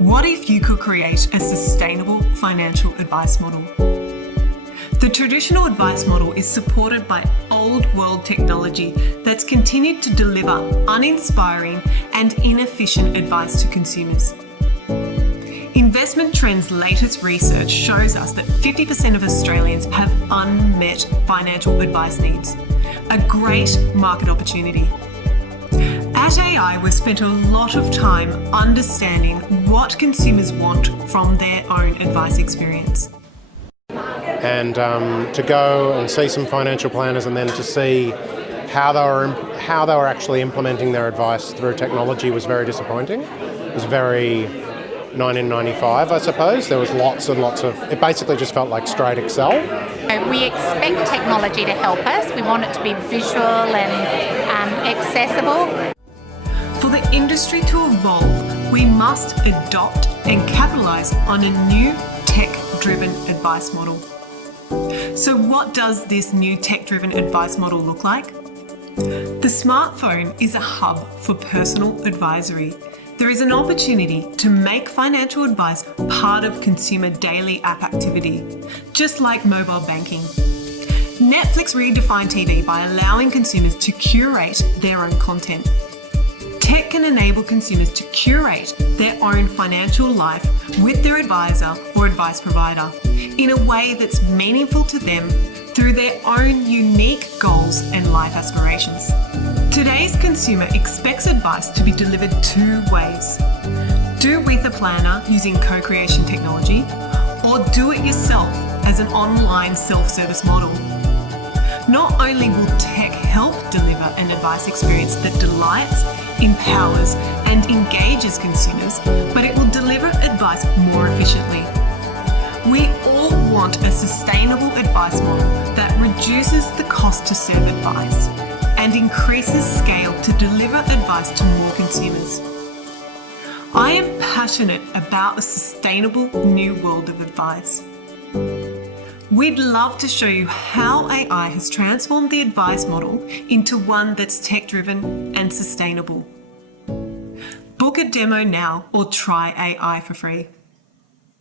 What if you could create a sustainable financial advice model? The traditional advice model is supported by old world technology that's continued to deliver uninspiring and inefficient advice to consumers. Investment Trends' latest research shows us that 50% of Australians have unmet financial advice needs, a great market opportunity. At AI, we've spent a lot of time understanding what consumers want from their own advice experience. And to go and see some financial planners and then to see how they were actually implementing their advice through technology was very disappointing. It was very 1995, I suppose. There was lots and lots of, it basically just felt like straight Excel. We expect technology to help us. We want it to be visual and accessible. For the industry to evolve, we must adopt and capitalise on a new tech-driven advice model. So what does this new tech-driven advice model look like? The smartphone is a hub for personal advisory. There is an opportunity to make financial advice part of consumer daily app activity, just like mobile banking. Netflix redefined TV by allowing consumers to curate their own content. Tech can enable consumers to curate their own financial life with their advisor or advice provider in a way that's meaningful to them through their own unique goals and life aspirations. Today's consumer expects advice to be delivered two ways. Do with a planner using co-creation technology, or do it yourself as an online self-service model. Not only will tech help deliver an advice experience that delights, empowers, and engages consumers, but it will deliver advice more efficiently. We all want a sustainable advice model that reduces the cost to serve advice and increases scale to deliver advice to more consumers. I am passionate about a sustainable new world of advice. We'd love to show you how AI has transformed the advice model into one that's tech-driven and sustainable. Book a demo now or try AI for free.